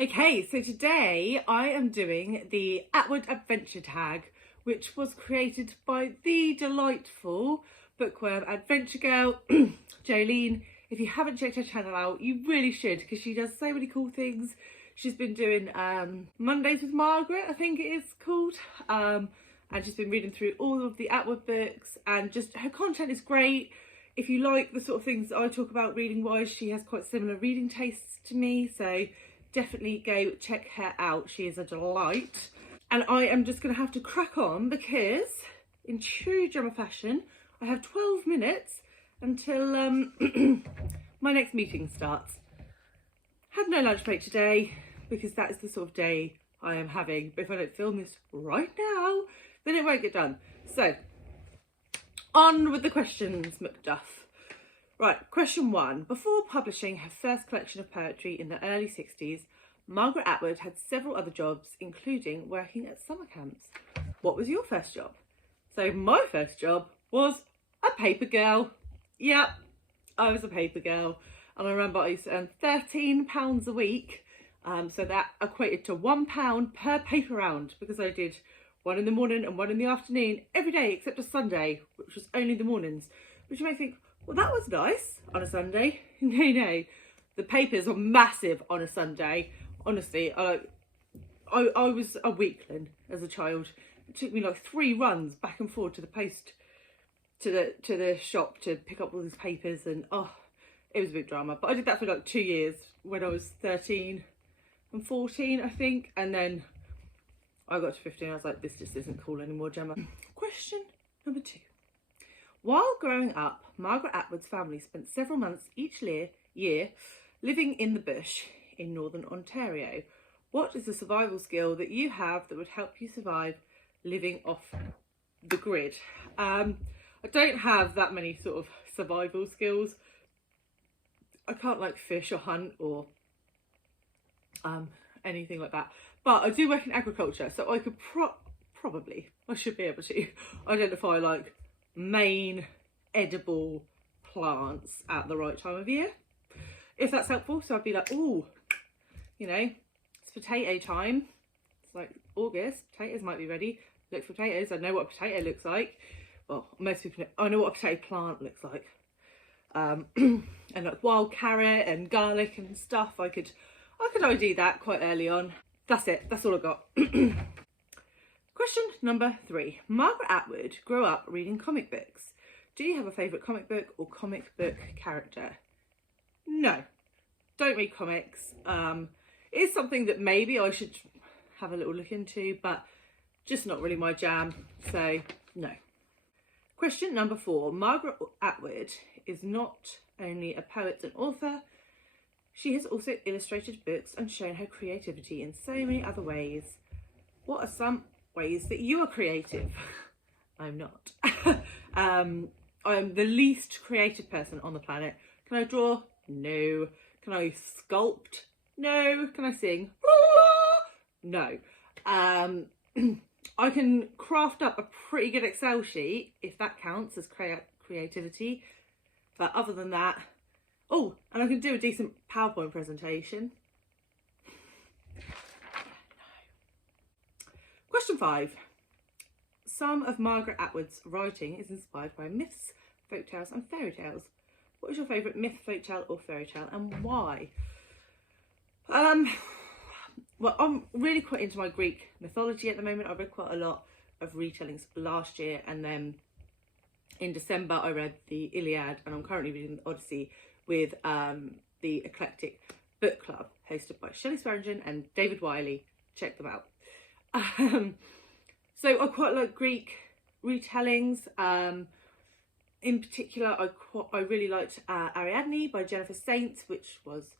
Okay, so today I am doing the Atwood Adventure Tag, which was created by the delightful bookworm adventure girl, Jolene. If you haven't checked her channel out, you really should, because she does so many cool things. She's been doing Mondays with Margaret, I think it is called, and she's been reading through all of the Atwood books, and just her content is great. If you like the sort of things that I talk about reading wise, she has quite similar reading tastes to me, so definitely go check her out. She is a delight. And I am just going to have to crack on because, in true drama fashion, I have 12 minutes until my next meeting starts. Had no lunch break today because that is the sort of day I am having. But if I don't film this right now, then it won't get done. So, on with the questions, Macduff. Right, question 1. Before publishing her first collection of poetry in the early 60s, Margaret Atwood had several other jobs, including working at summer camps. What was your first job? So my first job was a paper girl. Yep, I was a paper girl. And I remember I used to earn £13 a week. So that equated to £1 per paper round, because I did one in the morning and one in the afternoon every day except a Sunday, which was only the mornings, which made me think, well, that was nice on a Sunday. No, the papers were massive on a Sunday. Honestly, I was a weakling as a child. It took me like 3 runs back and forth to the post, to the shop to pick up all these papers, and it was a big drama. But I did that for like 2 years when I was 13 and 14, I think, and then I got to 15. I was like, this just isn't cool anymore, Gemma. Question number 2. While growing up, Margaret Atwood's family spent several months each year living in the bush in northern Ontario. What is a survival skill that you have that would help you survive living off the grid? I don't have that many sort of survival skills. I can't like fish or hunt or anything like that. But I do work in agriculture, so I could I should be able to identify like main edible plants at the right time of year, if that's helpful. So I'd be like, oh, you know, it's potato time, it's like August, potatoes might be ready, look for potatoes. I know what a potato looks like. Well, most people know, I know what a potato plant looks like. And like wild carrot and garlic and stuff, I could ID that quite early on. That's it, that's all I got. Question number 3. Margaret Atwood grew up reading comic books. Do you have a favourite comic book or comic book character? No, don't read comics. It is something that maybe I should have a little look into, but just not really my jam, so no. Question number 4. Margaret Atwood is not only a poet and author, she has also illustrated books and shown her creativity in so many other ways. What are some ways that you are creative? I'm not. I'm the least creative person on the planet. Can I draw? No. Can I sculpt? No. Can I sing? No. I can craft up a pretty good Excel sheet, if that counts as creativity. But other than that, oh, and I can do a decent PowerPoint presentation. Question 5. Some of Margaret Atwood's writing is inspired by myths, folktales and fairy tales. What is your favourite myth, folktale or fairy tale, and why? Well, I'm really quite into my Greek mythology at the moment. I read quite a lot of retellings last year, and then in December I read the Iliad, and I'm currently reading the Odyssey with the Eclectic Book Club, hosted by Shelley Swearingen and David Wiley. Check them out. So I quite like Greek retellings. In particular, I really liked Ariadne by Jennifer Saint, which was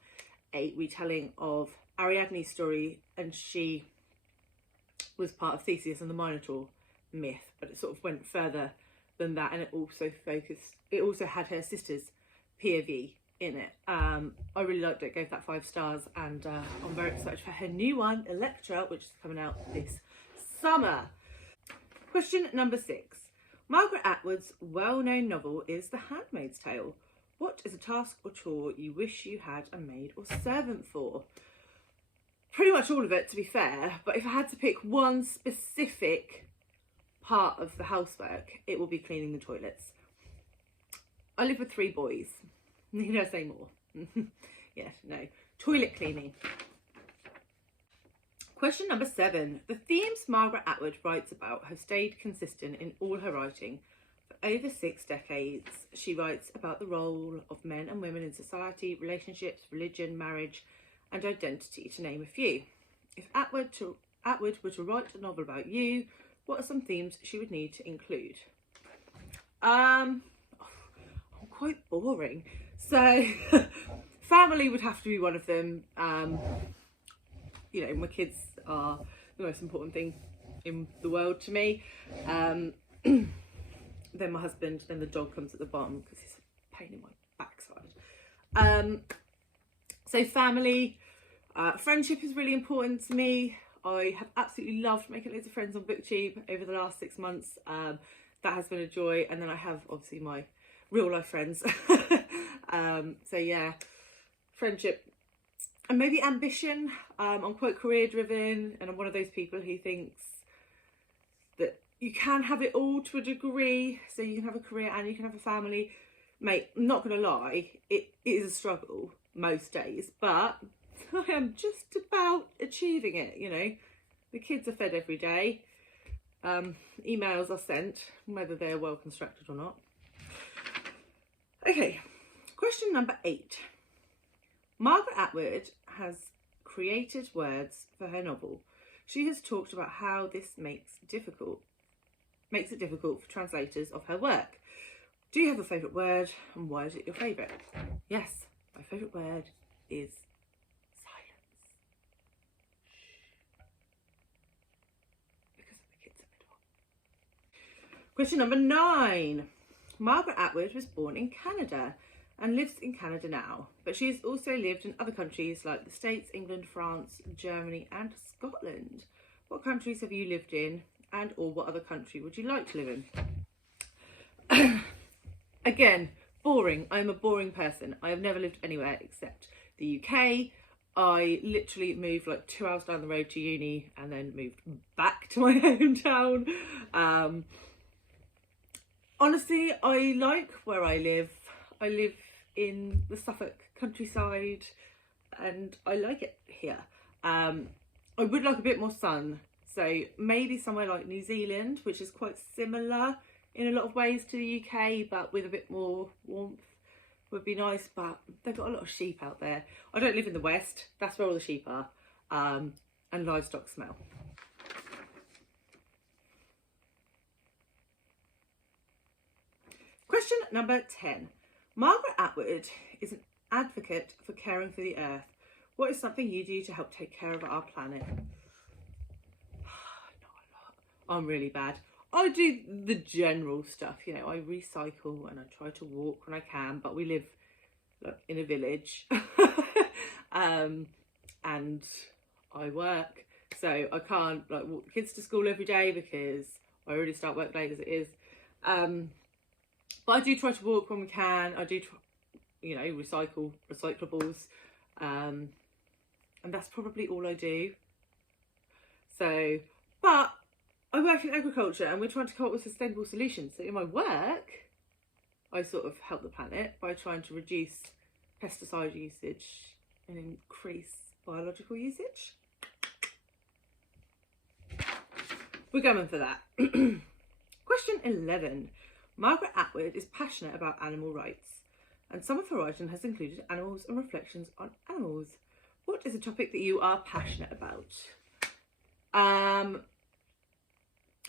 a retelling of Ariadne's story, and she was part of Theseus and the Minotaur myth, but it sort of went further than that, and it also had her sister's POV in it. I really liked it, gave that 5 stars, and I'm very excited for her new one, Elektra, which is coming out this summer. Question number 6. Margaret Atwood's well-known novel is The Handmaid's Tale. What is a task or chore you wish you had a maid or servant for? pretty much all of it, to be fair, but if I had to pick one specific part of the housework, it will be cleaning the toilets. I live with 3 boys. Need I say more? Yes, no. Toilet cleaning. Question number 7. The themes Margaret Atwood writes about have stayed consistent in all her writing. For over 6 decades, she writes about the role of men and women in society, relationships, religion, marriage, and identity, to name a few. If Atwood were to write a novel about you, what are some themes she would need to include? I'm quite boring. So, family would have to be one of them. You know, my kids are the most important thing in the world to me. Then my husband, then the dog comes at the bottom because he's a pain in my backside. So family, friendship is really important to me. I have absolutely loved making loads of friends on BookTube over the last 6 months. That has been a joy. And then I have obviously my real life friends. So yeah, friendship. And maybe ambition. I'm quite career driven, and I'm one of those people who thinks that you can have it all to a degree. So you can have a career and you can have a family. Mate, I'm not going to lie, it is a struggle most days, but I am just about achieving it, you know. The kids are fed every day. Emails are sent, whether they're well constructed or not. Okay, question number 8. Margaret Atwood has created words for her novel. She has talked about how this makes it difficult for translators of her work. Do you have a favourite word, and why is it your favourite? Yes, my favourite word is silence. Because of the kids in the door. Question number 9. Margaret Atwood was born in Canada and lives in Canada now, but she has also lived in other countries like the States, England, France, Germany and Scotland. What countries have you lived in, and or what other country would you like to live in? Again, boring. I'm a boring person. I have never lived anywhere except the UK. I literally moved like 2 hours down the road to uni and then moved back to my hometown. Honestly, I like where I live. I live in the Suffolk countryside and I like it here. I would like a bit more sun, so maybe somewhere like New Zealand, which is quite similar in a lot of ways to the UK, but with a bit more warmth would be nice. But they've got a lot of sheep out there. I don't live in the West, that's where all the sheep are, and livestock smell. Question number 10. Margaret Atwood is an advocate for caring for the earth. What is something you do to help take care of our planet? Not a lot. I'm really bad. I do the general stuff, you know, I recycle and I try to walk when I can, but we live like in a village and I work, so I can't like walk the kids to school every day because I already start work late as it is. But I do try to walk when we can. I do, you know, recycle recyclables, and that's probably all I do. So, but I work in agriculture and we're trying to come up with sustainable solutions. So in my work, I sort of help the planet by trying to reduce pesticide usage and increase biological usage. We're going for that. Question 11. Margaret Atwood is passionate about animal rights, and some of her writing has included animals and reflections on animals. What is a topic that you are passionate about?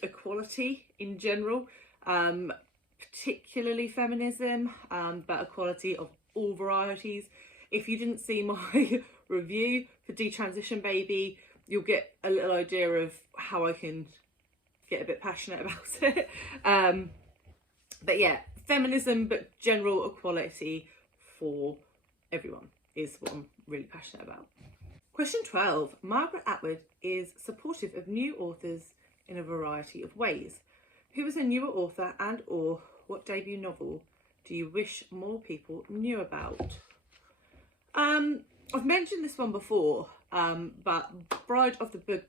Equality in general, particularly feminism, but equality of all varieties. If you didn't see my review for Detransition Baby, you'll get a little idea of how I can get a bit passionate about it. But yeah, feminism, but general equality for everyone is what I'm really passionate about. Question 12. Margaret Atwood is supportive of new authors in a variety of ways. Who is a newer author and or what debut novel do you wish more people knew about? I've mentioned this one before, but Bride of the Buddha,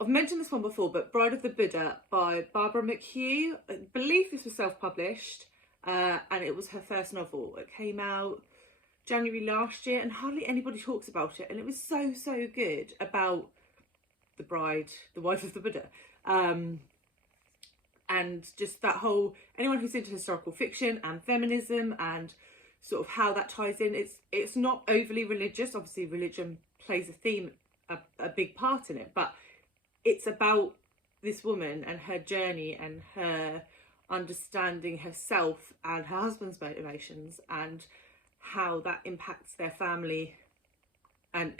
I've mentioned this one before, but Bride of the Buddha by Barbara McHugh. I believe this was self-published, and it was her first novel. It came out January last year, and hardly anybody talks about it, and it was so good about the bride, the wife of the Buddha, and just that whole, anyone who's into historical fiction and feminism and sort of how that ties in. It's not overly religious. Obviously religion plays a big part in it, but it's about this woman and her journey and her understanding herself and her husband's motivations and how that impacts their family. And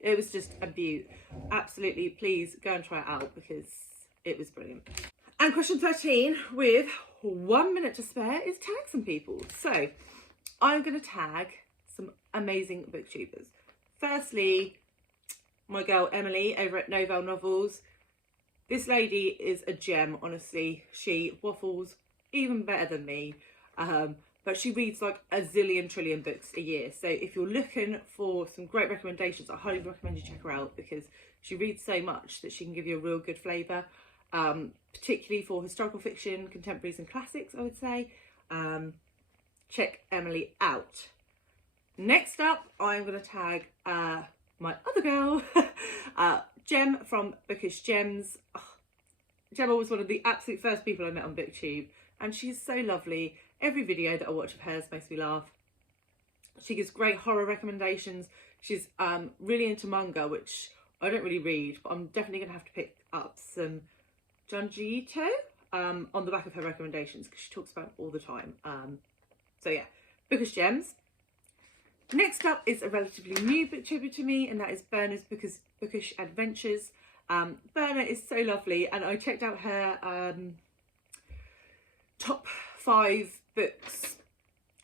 it was just a beaut. Absolutely, please go and try it out because it was brilliant. And question 13, with 1 minute to spare, is tag some people. So I'm going to tag some amazing booktubers. Firstly, my girl Emily over at Novelle Novels. This lady is a gem, honestly. She waffles even better than me, but she reads like a zillion trillion books a year. So if you're looking for some great recommendations, I highly recommend you check her out because she reads so much that she can give you a real good flavour, particularly for historical fiction, contemporaries and classics, I would say. Check Emily out. Next up, I'm going to tag my other girl, Gem from Bookish Gems. Oh, Gemma was one of the absolute first people I met on BookTube, and she's so lovely. Every video that I watch of hers makes me laugh. She gives great horror recommendations. She's really into manga, which I don't really read, but I'm definitely going to have to pick up some Junji Ito on the back of her recommendations because she talks about it all the time. So yeah, Bookish Gems. Next up is a relatively new booktuber to me, and that is Berna's Bookish Adventures. Berna is so lovely, and I checked out her top 5 books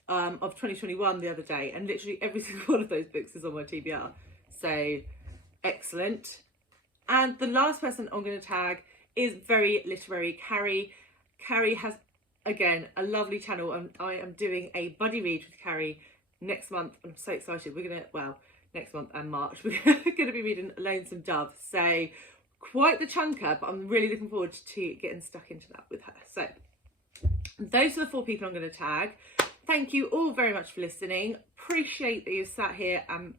of 2021 the other day, and literally every single one of those books is on my TBR. So excellent. And the last person I'm going to tag is very literary Carrie. Carrie has, again, a lovely channel, and I am doing a buddy read with Carrie next month. I'm so excited. We're gonna, well, next month and March, we're gonna be reading Lonesome Dove. So quite the chunker, but I'm really looking forward to getting stuck into that with her. So those are the 4 people I'm going to tag. Thank you all very much for listening. Appreciate that you've sat here and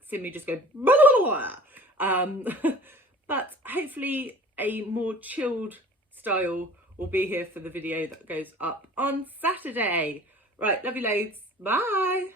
seen me just go blah, blah, blah. But hopefully a more chilled style will be here for the video that goes up on Saturday. Right, love you loads. Bye.